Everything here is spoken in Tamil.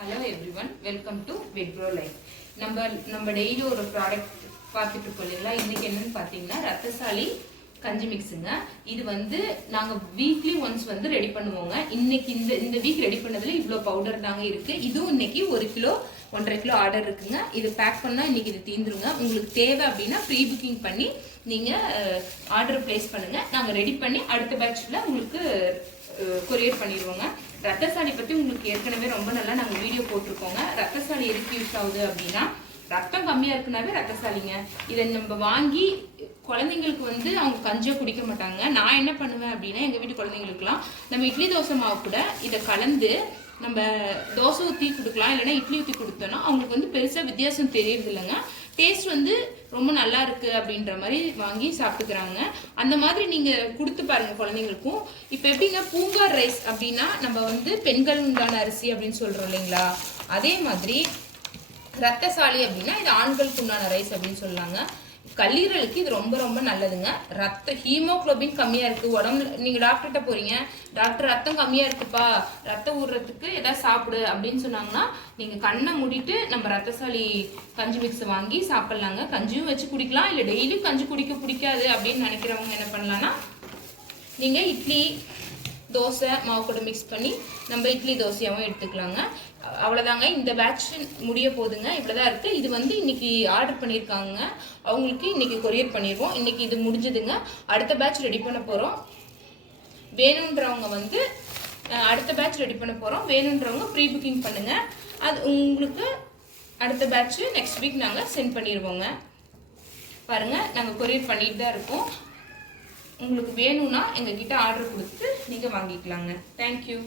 Hello everyone welcome to வெட்ரோ லைஃப் நம்ம நம்ம டெய்லி ஒரு ப்ராடக்ட் பார்த்துட்டு இருக்கோம் இல்லைங்களா? இன்றைக்கி என்னென்னு பார்த்தீங்கன்னா ரத்தசாலி கஞ்சி மிக்ஸுங்க இது வந்து நாங்கள் வீக்லி ஒன்ஸ் வந்து ரெடி பண்ணுவோங்க. இன்னைக்கு இந்த இந்த வீக் ரெடி பண்ணதில் இவ்வளோ பவுடர் தாங்க இருக்குது இதுவும் இன்னைக்கு ஒரு கிலோ ஒன்றரை கிலோ ஆர்டர் இருக்குங்க. இது பேக் பண்ணால் இன்னைக்கு இது தீந்துருங்க. உங்களுக்கு தேவை அப்படின்னா ப்ரீ புக்கிங் பண்ணி நீங்கள் ஆர்டர் ப்ளேஸ் பண்ணுங்கள் நாங்கள் ரெடி பண்ணி அடுத்த பேட்சில் உங்களுக்கு கொரியர் பண்ணிடுவோங்க. ரத்தசாலி பற்றி உங்களுக்கு ஏற்கனவே ரொம்ப நல்லா நாங்கள் வீடியோ போட்டிருக்கோங்க. ரத்தசாலி எதுக்கு யூஸ் ஆகுது அப்படின்னா ரத்தம் கம்மியாக இருக்குனாவே ரத்தசாலிங்க இதை நம்ம வாங்கி குழந்தைங்களுக்கு வந்து அவங்க கஞ்சோ குடிக்க மாட்டாங்க. நான் என்ன பண்ணுவேன் அப்படின்னா எங்கள் வீட்டு குழந்தைங்களுக்குலாம் நம்ம இட்லி தோசை மாவு கூட இதை கலந்து நம்ம தோசை ஊற்றி கொடுக்கலாம். இல்லைன்னா இட்லி ஊற்றி கொடுத்தோன்னா அவங்களுக்கு வந்து பெருசாக வித்தியாசம் தெரியறது இல்லைங்க டேஸ்ட் வந்து ரொம்ப நல்லா இருக்குது அப்படின்ற மாதிரி வாங்கி சாப்பிட்டுக்கிறாங்க. அந்த மாதிரி நீங்கள் கொடுத்து பாருங்கள் குழந்தைங்களுக்கும். இப்போ எப்படிங்க பூங்கார் ரைஸ் அப்படின்னா நம்ம வந்து பெண்கள் உண்டான அரிசி அப்படின்னு சொல்கிறோம் இல்லைங்களா? அதே மாதிரி ரத்தசாலி அப்படின்னா இது ஆண்களுக்கு உண்டான ரைஸ் அப்படின்னு சொல்லாங்க. கல்லீரலுக்கு இது ரொம்ப ரொம்ப நல்லதுங்க. ரத்த ஹீமோகுளோபின் கம்மியாக இருக்குது உடம்புல நீங்கள் டாக்டர்கிட்ட போகிறீங்க டாக்டர் ரத்தம் கம்மியாக இருக்குப்பா. ரத்தம் ஊடுறதுக்கு எதாவது சாப்பிடு அப்படின்னு சொன்னாங்கன்னா நீங்கள் கண்ணை மூடிட்டு நம்ம ரத்தசாலி கஞ்சி மிக்ஸ் வாங்கி சாப்பிட்லாங்க. கஞ்சியும் வச்சு குடிக்கலாம். இல்லை டெய்லியும் கஞ்சி குடிக்க பிடிக்காது அப்படின்னு நினைக்கிறவங்க என்ன பண்ணலான்னா நீங்கள் இட்லி தோசை மாவு கூட மிக்ஸ் பண்ணி நம்ம இட்லி தோசையாகவும் எடுத்துக்கலாங்க. அவ்வளோதாங்க இந்த பேட்ச் முடிய போகுதுங்க இவ்வளோதான் இருக்குது இது வந்து இன்றைக்கி ஆர்டர் பண்ணியிருக்காங்க அவங்களுக்கு இன்றைக்கி கொரியர் பண்ணிடுவோம் இன்றைக்கி இது முடிஞ்சதுங்க. அடுத்த பேட்ச் ரெடி பண்ண போகிறோம் வேணுன்றவங்க வந்து அடுத்த பேட்ச் ரெடி பண்ண போகிறோம் வேணுன்றவங்க ப்ரீ புக்கிங் பண்ணுங்கள் அது உங்களுக்கு அடுத்த பேட்ச்சு நெக்ஸ்ட் வீக் நாங்கள் சென்ட் பண்ணிடுவோங்க பாருங்கள் நாங்கள் கொரியர் பண்ணிட்டு தான் இருக்கோம். உங்களுக்கு வேணும்னா எங்ககிட்ட ஆர்டர் கொடுத்து நீங்கள் வாங்கிக்கலாங்க. தேங்க்யூ